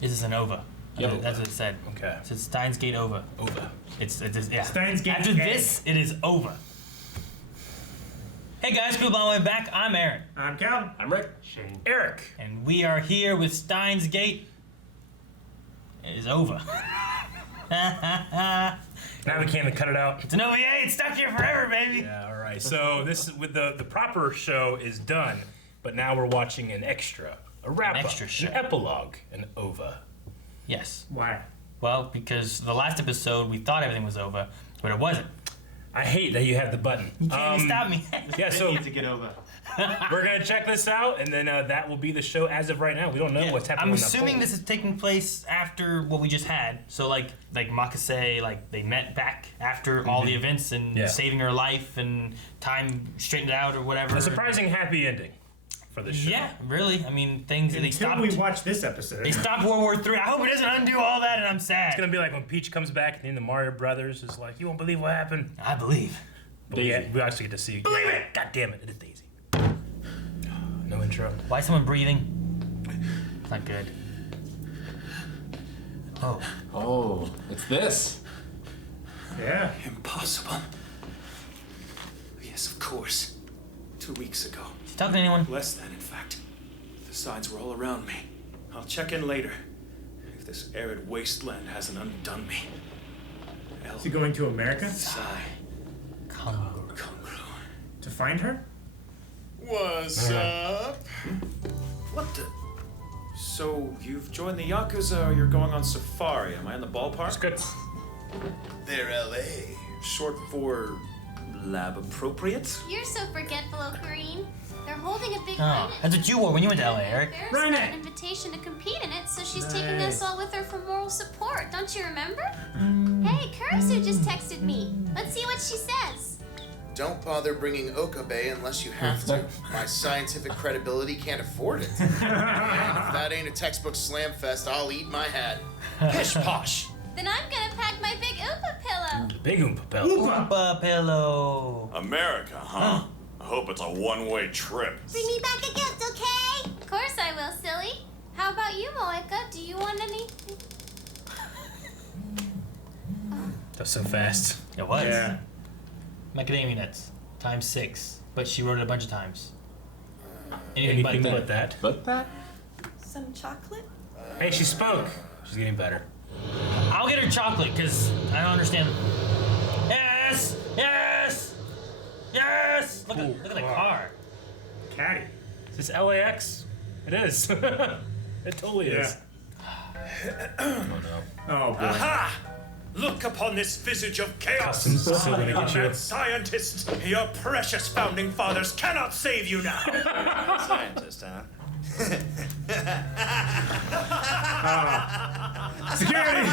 This is an OVA. Yep. That's what it said. Okay. It says Steins Gate OVA. OVA. It's yeah. Steins Gate After A. this, it is over. Hey guys, cool on the way back. I'm Aaron. I'm Calvin. I'm Rick. Shane. Eric. And we are here with Steins Gate. It is over. Now we can't even cut it out. It's an OVA. It's stuck here forever, baby. Yeah, all right. So this with the proper show is done, but now we're watching an extra, a wrap-up, extra show. an epilogue, an OVA. Yes. Why? Well, because the last episode we thought everything was over, but it wasn't. I hate that you have the button. You can't even stop me. Yeah, so Need to get over. we're gonna check this out, and then that will be the show as of right now. We don't know what's happening. I'm on the assuming poll. this is taking place after what we just had. So like Makase, like they met back after all the events and saving her life and time straightened it out or whatever. A surprising happy ending for this show. Yeah, really. I mean, things they Until stopped. we watch this episode. They stopped World War III. I hope it doesn't undo all that, and I'm sad. It's gonna be like when Peach comes back at the end of Mario Brothers. Is like, you won't believe what happened. I believe. But we actually get to see. Believe it! God damn it! It is Daisy. No intro. Why is someone breathing? Not good. Oh. Oh, it's this. Yeah. Impossible. Yes, of course. 2 weeks ago. Did you talk to anyone? Less than, in fact. The signs were all around me. I'll check in later. If this arid wasteland hasn't undone me. Is he going to America? Sigh. Congo. To find her? What's up? What the? So, you've joined the Yakuza or you're going on safari? Am I in the ballpark? It's good. They're LA. Short for lab appropriate? You're so forgetful, Ocarine. They're holding a big Oh, run. that's what you wore when you went to LA, Eric. There's an invitation to compete in it, so she's taking us all with her for moral support. Don't you remember? Hey, Kurisu just texted me. Let's see what she says. Don't bother bringing Okabe unless you have to. My scientific credibility can't afford it. And if that ain't a textbook slam fest, I'll eat my hat. Pish posh. Then I'm gonna pack my big Oompa pillow. Big Oompa Pillow. Oompa pillow. America, huh? I hope it's a one-way trip. Bring me back a gift, okay? Of course I will, silly. How about you, Moeka? Do you want any? That's so fast. It was. Yeah. Macadamia nuts. Times 6. But she wrote it a bunch of times. Anything but but that. But that? Some chocolate? Hey, she spoke. She's getting better. I'll get her chocolate, because I don't understand. Yes! Yes! Yes! Look at the car. Caddy. Is this LAX? It is. It totally is. Oh no. Oh boy. Aha! Look upon this visage of chaos! Customs still gonna get you. Mad scientist! Your precious founding fathers cannot save you now! Scientist, huh? Security!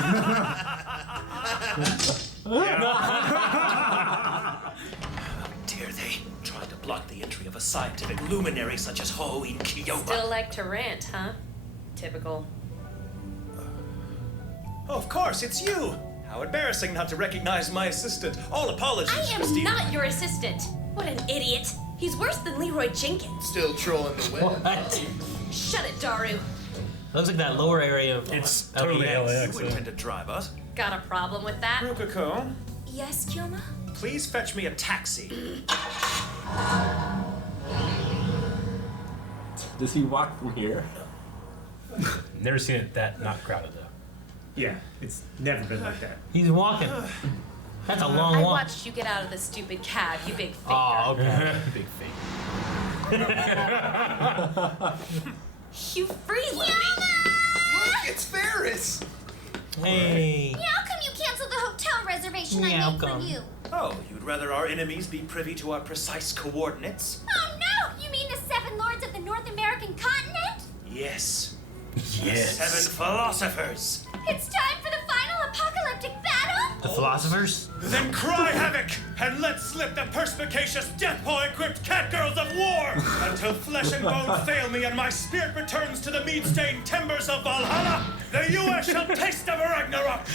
Dare they try to block the entry of a scientific luminary such as Ho in Kiyoba? Still like to rant, huh? Typical. Oh, of course, it's you! How embarrassing not to recognize my assistant. All apologies, I am Christine. not your assistant. What an idiot. He's worse than Leroy Jenkins. Still trolling the web. What? Shut it, Daru. Looks like that lower area of It's totally LAX. You intend to drive us? Got a problem with that? Rukako, Yes, Kyoma? please fetch me a taxi. Does he walk from here? Never seen it that not crowded though. Yeah, it's never been like that. He's walking. That's a long I walk. watched you get out of the stupid cab, you big faker. Oh, okay. Big fake. You freeloading. Look, it's Ferris! Hey. Yeah, how come you canceled the hotel reservation I Yeah, made come. for you? Oh, you'd rather our enemies be privy to our precise coordinates? Oh no! You mean the 7 lords of the North American continent? Yes. Yes. 7 philosophers. It's time for the final apocalyptic battle? The philosophers? Then cry havoc and let slip the perspicacious death paw-equipped catgirls of war until flesh and bone fail me and my spirit returns to the mead-stained timbers of Valhalla. The U.S. shall taste of Ragnarok.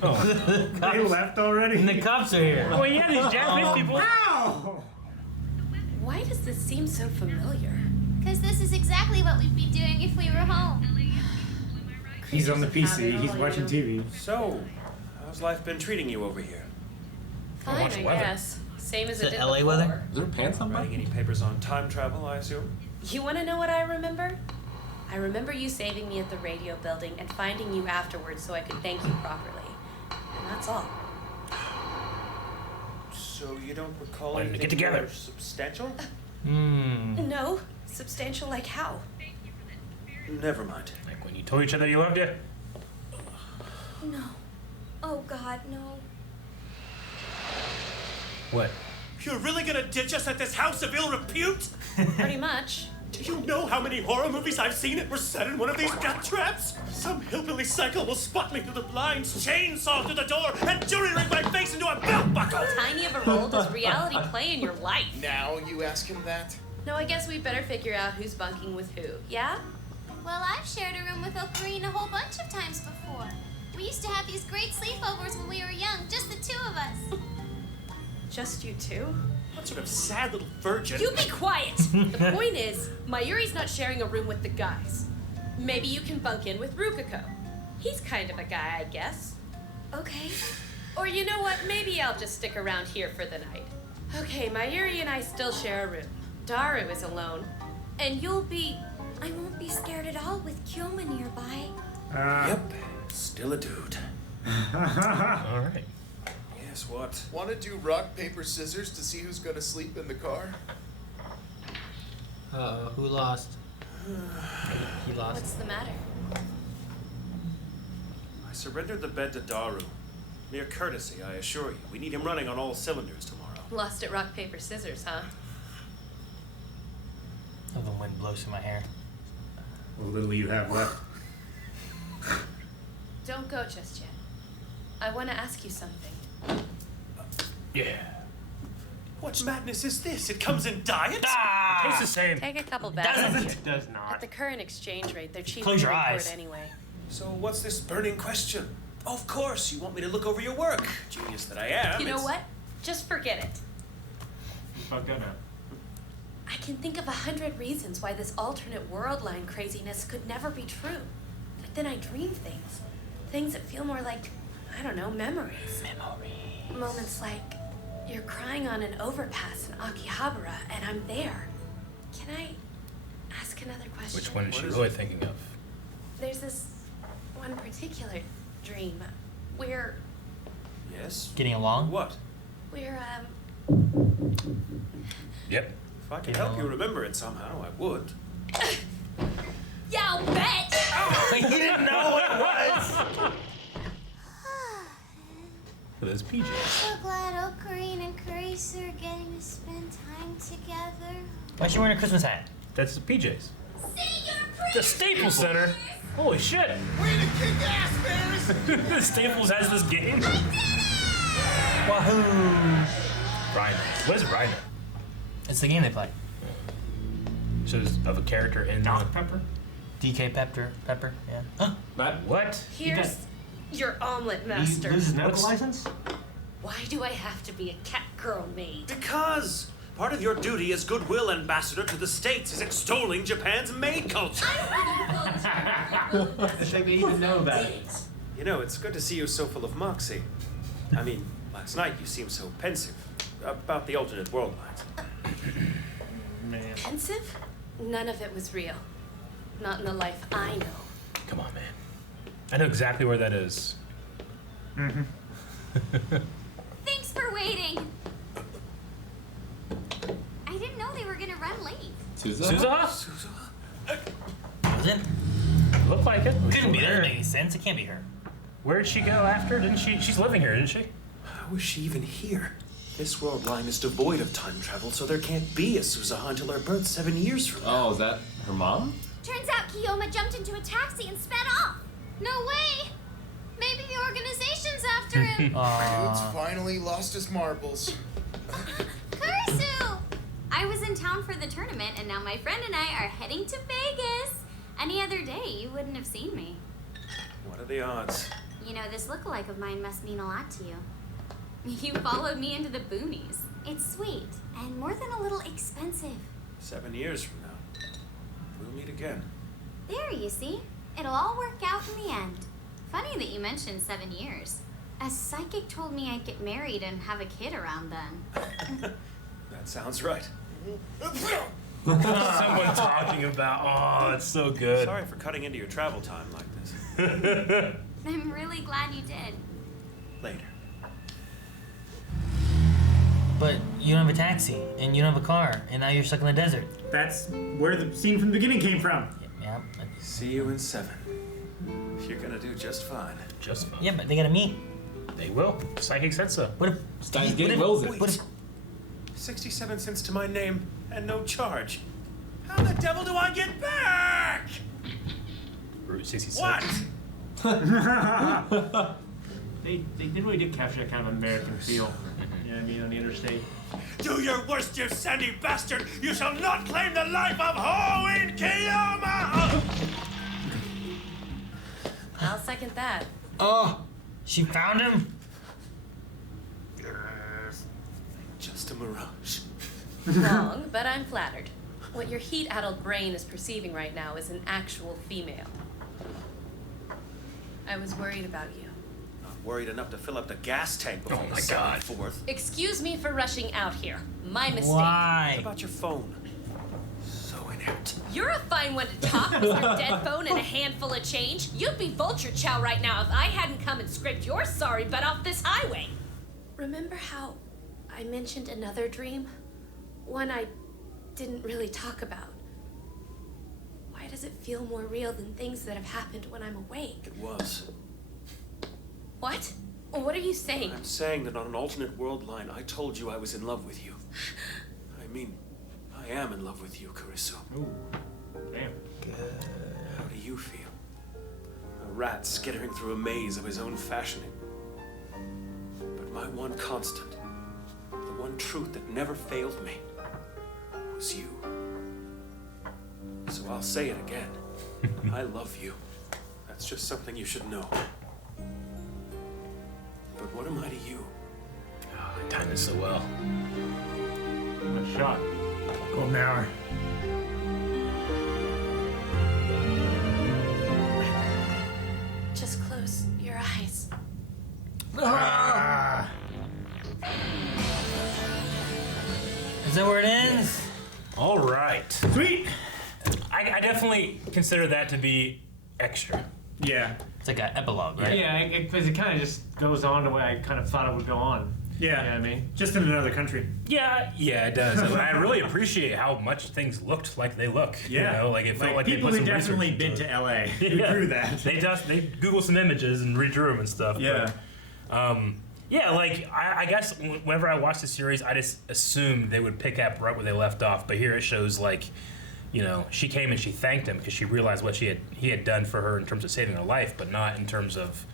They left already? And the cops are here. Oh yeah, these Japanese people. Ow! Why does this seem so familiar? Because this is exactly what we'd be doing if we were home. He's on the creatures of PC. habit, He's all watching you. TV. So, how's life been treating you over here? Fine, What's I the weather? guess. Same as Is it it did LA before. weather? Is there pants on Writing my? any papers on time travel, I assume? You want to know what I remember? I remember you saving me at the radio building and finding you afterwards so I could thank you properly. And that's all. So you don't recall When to anything get together. more substantial? No. Substantial like how? Never mind. Like when you told each other you loved you? No. Oh, God, no. What? You're really gonna ditch us at this house of ill repute? Pretty much. Do you know how many horror movies I've seen that were set in one of these death traps? Some hillbilly cycle will spot me through the blinds, chainsaw through the door, and jury rig my face into a belt buckle! How tiny of a role does reality play in your life? Now you ask him that? No, I guess we better figure out who's bunking with who, yeah? Well, I've shared a room with Ocarina a whole bunch of times before. We used to have these great sleepovers when we were young, just the two of us. Just you two? What sort of sad little virgin? You be quiet! The point is, Mayuri's not sharing a room with the guys. Maybe you can bunk in with Rukiko. He's kind of a guy, I guess. Okay. Or you know what, maybe I'll just stick around here for the night. Okay, Mayuri and I still share a room. Daru is alone. And you'll be... I won't be scared at all with Kyoma nearby. Yep, still a dude. Alright. Yes, what? Want to do rock, paper, scissors to see who's going to sleep in the car? Who lost? He lost. What's the matter? I surrendered the bed to Daru. Mere courtesy, I assure you. We need him running on all cylinders tomorrow. Lost at rock, paper, scissors, huh? Oh, the wind blows through my hair. What little you have left. Don't go just yet. I want to ask you something. Yeah. What madness is this? It comes in diet? Tastes the same. Take a couple Doesn't. bags. It does At not. the current exchange rate, they're cheaper Close to your import eyes. anyway. So what's this burning question? Oh, of course, you want me to look over your work. Genius that I am. You know it's- what? Just forget it. Fuck that up. I can think of 100 reasons why this alternate world line craziness could never be true. But then I dream things. Things that feel more like, I don't know, memories. Moments like you're crying on an overpass in Akihabara and I'm there. Can I ask another question? Which one is she What is really it? thinking of? There's this one particular dream. We're Yes. Getting along? What? we're Yep. If I could help you remember it somehow, I would. Yeah, I'll bet! He didn't know what it was! With his PJs. So glad Ocarina and Karisu are getting to spend time together. Why is she wearing a Christmas hat? That's his PJs. See, you're pretty. The Staples Center. Holy shit. Way to kick ass, Ferris! Staples has this game. Wahoo! Rhino. What is Rhino? It's the game they play. So it's of a character in Dr. Pepper? DK Pepper, yeah. Huh? That what? Here's your omelet master. Lose his medical What's- license? Why do I have to be a cat girl maid? Because part of your duty as goodwill ambassador to the States is extolling Japan's maid culture. I think they even know about it. You know, it's good to see you so full of moxie. I mean, last night you seemed so pensive about the alternate world lines. Man. Pensive? None of it was real. Not in the life I know. Come on, man. I know exactly where that is. Thanks for waiting. I didn't know they were gonna run late. Suza? Was it? Looked like it. Couldn't be. That doesn't make any sense. It can't be her. Where'd she go after? Didn't she? She's living here, didn't she? How is she even here? This world line is devoid of time travel, so there can't be a Suzaha until her birth 7 years from now. Oh, is that her mom? Turns out Kiyoma jumped into a taxi and sped off. No way. Maybe the organization's after him. Dude's finally lost his marbles. Kurisu! I was in town for the tournament, and now my friend and I are heading to Vegas. Any other day, you wouldn't have seen me. What are the odds? You know, this lookalike of mine must mean a lot to you. You followed me into the boonies. It's sweet, and more than a little expensive. 7 years from now, we'll meet again. There, you see? It'll all work out in the end. Funny that you mentioned 7 years. A psychic told me I'd get married and have a kid around then. That sounds right. Someone talking about, oh, it's so good. Sorry for cutting into your travel time like this. I'm really glad you did. Later. But you don't have a taxi, and you don't have a car, and now you're stuck in the desert. That's where the scene from the beginning came from. Yeah. See you in 7. You're gonna do just fine. Just fine. Yeah, but they gotta meet. They will. Psychic said so. What if Steins getting wills it. What if 67 cents to my name and no charge. How the devil do I get back? Route 66. What? They really did capture that kind of American feel. You know what I mean, on the interstate. Do your worst, you sandy bastard! You shall not claim the life of Ho in Kiyama! I'll second that. Oh, she found him? Just a mirage. Wrong, but I'm flattered. What your heat-addled brain is perceiving right now is an actual female. I was worried about you. Not worried enough to fill up the gas tank before Oh my the God. 4th. Excuse me for rushing out here. My mistake. What Why? about your phone? So inept. You're a fine one to talk, Mr. Dead Phone and a handful of change. You'd be vulture chow right now if I hadn't come and scraped your sorry butt off this highway. Remember how I mentioned another dream? One I didn't really talk about. Why does it feel more real than things that have happened when I'm awake? It was. What? What are you saying? I'm saying that on an alternate world line, I told you I was in love with you. I mean, I am in love with you, Karisu. Ooh, damn. How do you feel? A rat skittering through a maze of his own fashioning. But my one constant, the one truth that never failed me, was you. So I'll say it again. I love you. That's just something you should know. But what am I to you? Oh, I timed it so well. What a shot. Golden hour. Just close your eyes. Is that where it ends? All right. Sweet. I definitely consider that to be extra. Yeah. It's like an epilogue, right? Yeah, because it kind of just goes on the way I kind of thought it would go on. Yeah. You know what I mean? Just in another country. Yeah, it does. I really appreciate how much things looked like they look. Yeah. You know, like it felt like people they who put some definitely research been into to LA it. who drew that. They Googled some images and redrew them and stuff. Yeah. But, yeah, like I guess whenever I watched the series, I just assumed they would pick up right where they left off. But here it shows like, you know, she came and she thanked him because she realized what he had done for her in terms of saving her life, but not in terms of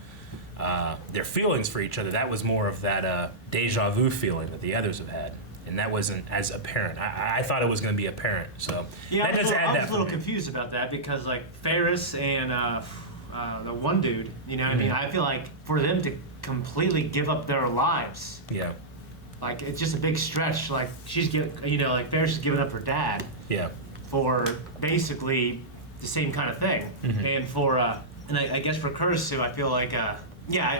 their feelings for each other. That was more of that deja vu feeling that the others have had, and that wasn't as apparent. I thought it was going to be apparent. So Yeah, that does add I that. was a little confused about that because like Ferris and the one dude, you know what I mean? I feel like for them to completely give up their lives, Yeah. like it's just a big stretch. Like like Ferris is giving up her dad Yeah. for basically the same kind of thing, and for and I guess for Kurisu, I feel like I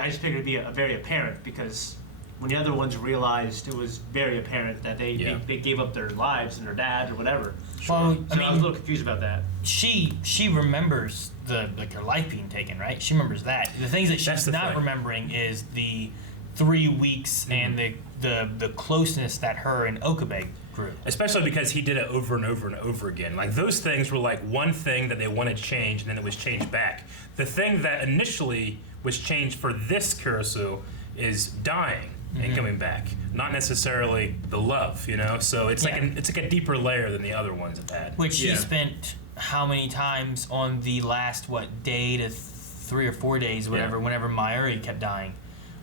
just figured it'd be a very apparent because when the other ones realized, it was very apparent that they gave up their lives and their dad or whatever. Well, So I was a little confused about that. She remembers her life being taken, right? She remembers that. The things that she's not remembering is the 3 weeks and the closeness that her and Okabe grew. Especially because he did it over and over and over again. Like those things were like one thing that they wanted changed, and then it was changed back. The thing that initially was changed for this Kurisu is dying and coming back, not necessarily the love, you know. So it's like a deeper layer than the other ones have had. Which she spent how many times on the last day to 3 or 4 days, whatever. Whenever Mayuri kept dying,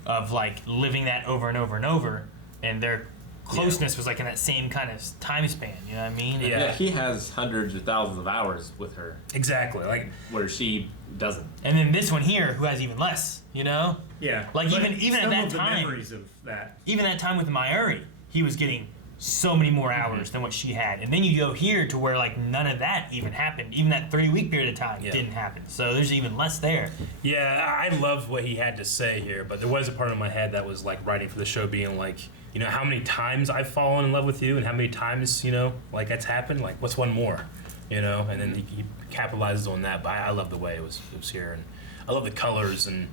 of like living that over and over and over, and their closeness was like in that same kind of time span. You know what I mean? Yeah, he has hundreds or thousands of hours with her. Exactly, like where she doesn't. And then this one here, who has even less. You know? Yeah. Like but even some at that of the time, memories of that. even that time with Mayuri, he was getting so many more hours than what she had. And then you go here to where like none of that even happened. Even that 3-week period of time didn't happen. So there's even less there. Yeah, I loved what he had to say here, but there was a part of my head that was like writing for the show being like, you know, how many times I've fallen in love with you and how many times, you know, like that's happened, like what's one more, you know? And then he capitalizes on that, but I love the way it was here. And I love the colors and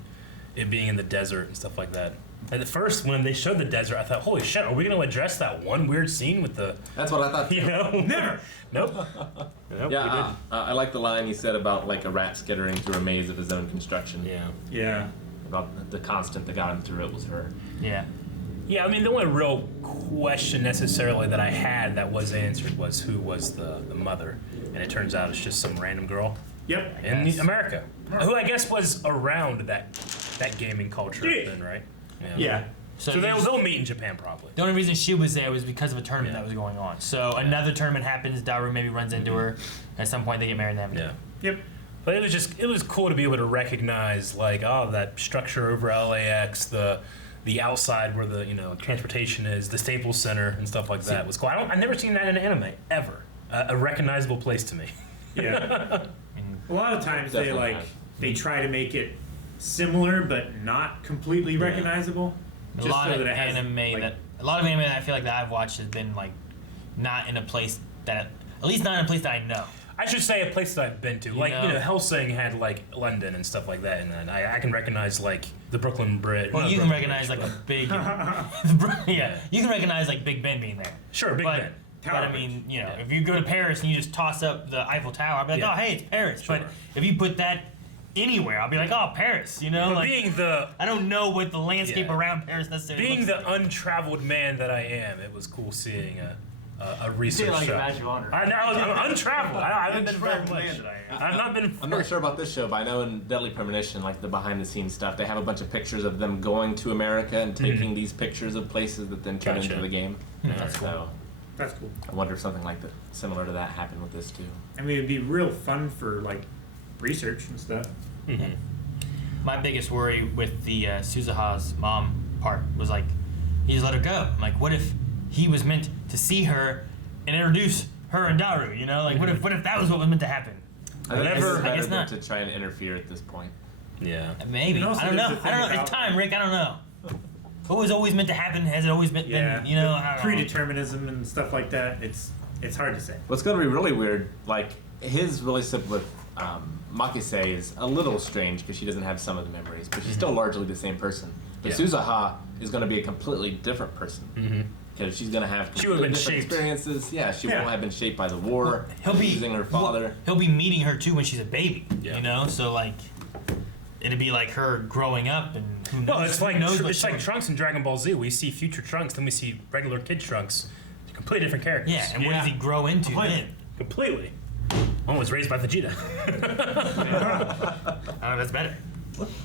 it being in the desert and stuff like that. And at first, when they showed the desert, I thought, holy shit, are we going to address that one weird scene with the... That's what I thought. You know? Never. Nope. Nope. Yeah, I like the line he said about like a rat skittering through a maze of his own construction. Yeah. Yeah. About the constant that got him through it was her. Yeah. Yeah, I mean, the only real question necessarily that I had that was answered was who was the mother. And it turns out it's just some random girl. Yep. In America. Who I guess was around that gaming culture then, right? Yeah. So they'll meet in Japan probably. The only reason she was there was because of a tournament that was going on. So another tournament happens, Daru maybe runs into her. At some point they get married and have a kid. Yep. But it was cool to be able to recognize like, oh, that structure over LAX, the outside where the, you know, transportation is, the Staples Center and stuff like that was cool. I've never seen that in an anime ever. A recognizable place to me. Yeah. A lot of times they try to make it similar but not completely recognizable. A lot of anime that I feel like that I've watched has been like not in a place that, at least not in a place that I know. I should say a place that I've been to. You know, Hellsing had like London and stuff like that, and then I can recognize like the Brooklyn Bridge. Well, you can recognize like a big, you can recognize like Big Ben being there. Sure, Big Ben. But I mean, you know, if you go to Paris and you just toss up the Eiffel Tower, I'll be like, oh, hey, it's Paris. Sure. But if you put that anywhere, I'll be like, oh, Paris, you know? But like, I don't know what the landscape around Paris necessarily Being looks the untraveled man that I am, it was cool seeing a research like show. a badge of honor. I'm untraveled. I haven't been very much. I've not been. I'm not sure about this show, but I know in Deadly Premonition, like the behind-the-scenes stuff, they have a bunch of pictures of them going to America and taking these pictures of places that then turn into the game. That's so, cool. That's cool. I wonder if something like that, similar to that, happened with this too. I mean, it'd be real fun for like research and stuff. Mm-hmm. My biggest worry with the Suzuha's mom part was like, he just let her go. I'm like, what if he was meant to see her and introduce her and Daru? You know, like what if that was what was meant to happen? I guess not. To try and interfere at this point. Yeah. Maybe. I don't know. It's time, Rick. I don't know. What was always meant to happen? Has it always been? You know, I don't know. Predeterminism and stuff like that. It's hard to say. What's going to be really weird, like his relationship with Makise is a little strange because she doesn't have some of the memories, but she's still largely the same person. But Suzuha is going to be a completely different person because she's going to have completely different experiences. Yeah, she won't have been shaped by the war. He'll be losing her father. He'll be meeting her too when she's a baby. You know, so like it'd be like her growing up and who knows. Well, it's like Trunks in Dragon Ball Z. We see future Trunks, then we see regular kid Trunks. Completely different characters. Yeah, and what does he grow into then? Completely. One was raised by Vegeta. That's better.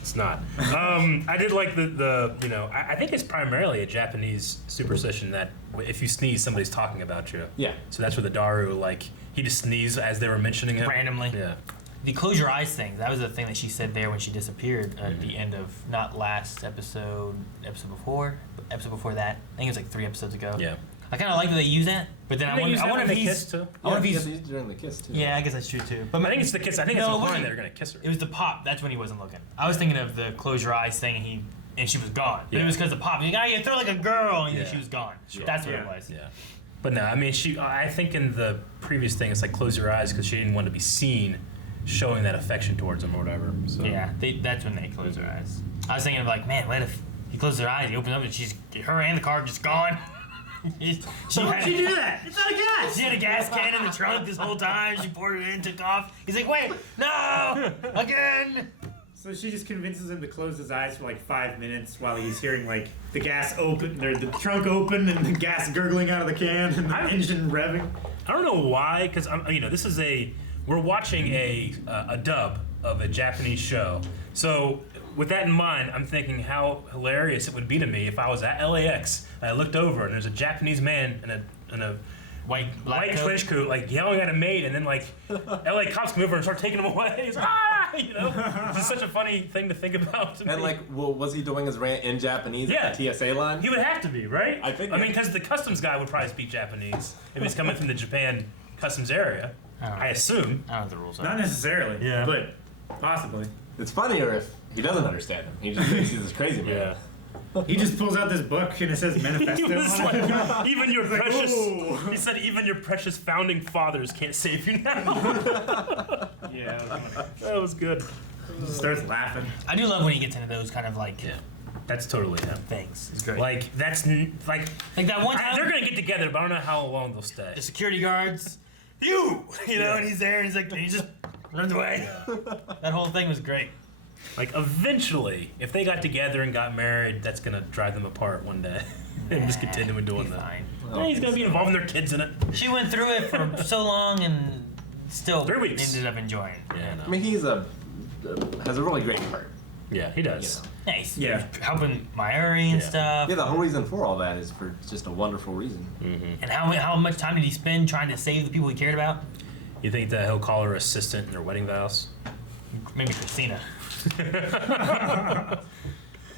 It's not. I did like the you know, I think it's primarily a Japanese superstition that if you sneeze, somebody's talking about you. Yeah. So that's where the Daru, like, he just sneezed as they were mentioning him. Randomly. Yeah. The close your eyes thing, that was the thing that she said there when she disappeared at the end of, not last episode before that. I think it was like 3 episodes ago. Yeah. I kind of like that they use that, but then I wonder if he's too. I wonder if he's during the kiss too. Yeah, I guess that's true too. But I think it's the kiss. I think it's implying they're gonna kiss her. It was the pop. That's when he wasn't looking. I was thinking of the close your eyes thing, and she was gone. But it was because the pop. You got you throw like a girl, and she was gone. Sure. That's what it was. Yeah. But no, I mean, I think in the previous thing, it's like close your eyes because she didn't want to be seen showing that affection towards him or whatever. So. Yeah, that's when they close their eyes. I was thinking of like, man, what if he closes her eyes, he opens up, and her and the car just gone. Why'd you do that? It's not a gas! She had a gas can in the trunk this whole time. She poured it in, took off. He's like, wait, no! Again! So she just convinces him to close his eyes for like 5 minutes while he's hearing like the gas open, or the trunk open, and the gas gurgling out of the can, and the engine revving. I don't know why, because this is we're watching a dub of a Japanese show. So with that in mind, I'm thinking how hilarious it would be to me if I was at LAX and I looked over and there's a Japanese man in a white trench coat, like yelling at a maid, and then like LA cops come over and start taking him away. He's like, ah! you know, it's just such a funny thing to think about. To And me. like, well, was he doing his rant in Japanese at the TSA line? He would have to be, right? I think. I mean, because the customs guy would probably speak Japanese if he's coming from the Japan customs area. I assume. I don't know what the rules are. Not necessarily. Yeah. But possibly. It's funnier if he doesn't understand him. He just thinks he's this crazy man. Yeah. He just pulls out this book and it says He manifesto was on it. like, even your like, precious. "Ooh." He said, even your precious founding fathers can't save you now. Yeah. That was good. Starts laughing. I do love when he gets into those kind of like That's totally him. things. It's great. Like that's like that one time they're gonna get together, but I don't know how long they'll stay. the security guards, you know, and he's there and he's like, and he just runs away. That whole thing was great. Like eventually, if they got together and got married, that's gonna drive them apart one day. And just continuing doing that. Fine. Yeah, he's gonna be involving their kids in it. She went through it for so long and still 3 weeks. ended up enjoying it. Yeah, I mean, he's has a really great heart. yeah, he does. Yeah, he's Yeah. helping Mayuri and stuff. Yeah, the whole reason for all that is for just a wonderful reason. And how much time did he spend trying to save the people he cared about? You think that he'll call her assistant in their wedding vows? Maybe Christina.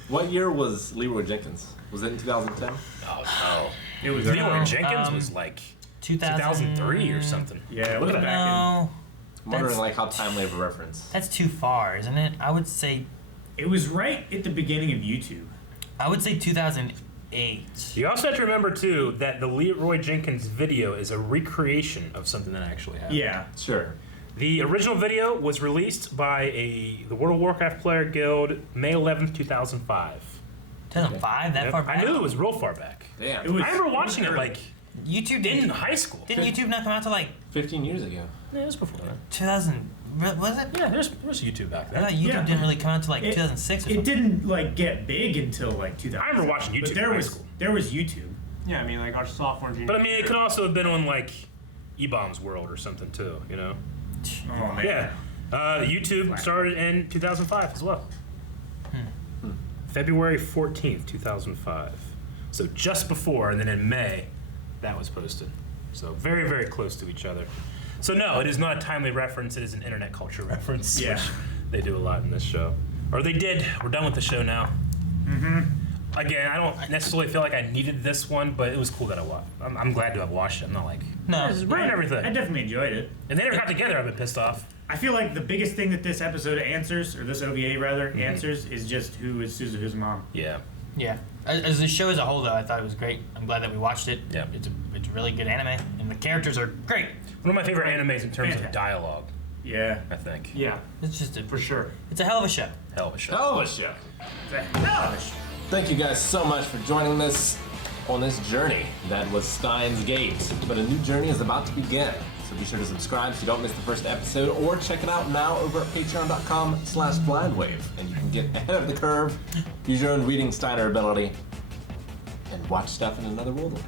What year was Leroy Jenkins? Was it in 2010? Oh no! It was Leroy Jenkins was like 2003 or something. Yeah, look back No, I'm wondering That's- like how timely of a reference. that's too far, isn't it? I would say in. It was right at the beginning of YouTube. 2008. You also have to remember too that the Leroy Jenkins video is a recreation of something that actually happened. Yeah. Sure. The original video was released by the World of Warcraft Player Guild May 11th, 2005. 2005? That Yep. far back? I knew it was real far back. Damn. It was, I remember watching it early. like YouTube in didn't. high school. Didn't YouTube not come out till like 15 years ago. Yeah, it was before that. 2000? Was it? Yeah, there's YouTube back I thought then. YouTube Yeah. didn't really come out till like It- 2006 or It something. didn't like get big until like 2000. I remember watching YouTube But in there high was school. there was YouTube. Yeah, I mean, like our sophomore junior. But I mean, it could also have been on like E-Bomb's World or something too, you know? Oh man. Yeah. YouTube started in 2005 as well. February 14th, 2005. So just before, and then in May, that was posted. So very, very close to each other. So no, it is not a timely reference. It is an internet culture reference, Yeah. which they do a lot in this show. Or they did. We're done with the show now. Again, I don't necessarily feel like I needed this one, but it was cool that I watched. I'm glad to have watched it. I'm not like, No. this is ruining everything. I definitely enjoyed it. If they never got together, I've been pissed off. I feel like the biggest thing that this episode answers, or this OVA rather, answers, is just who is Suzuha's mom. Yeah. Yeah. As the show as a whole, though, I thought it was great. I'm glad that we watched it. Yeah. It's a really good anime, and the characters are great. One of my favorite animes in terms of Fantastic. dialogue, Yeah. I think. Yeah, It's just for sure. It's a hell of a show. Hell of a show. Hell of a show. Oh, Thank you guys so much for joining us on this journey. That was Steins Gate. But a new journey is about to begin. So be sure to subscribe so you don't miss the first episode, or check it out now over at patreon.com/blindwave. And you can get ahead of the curve, use your own reading Steiner ability, and watch stuff in another world.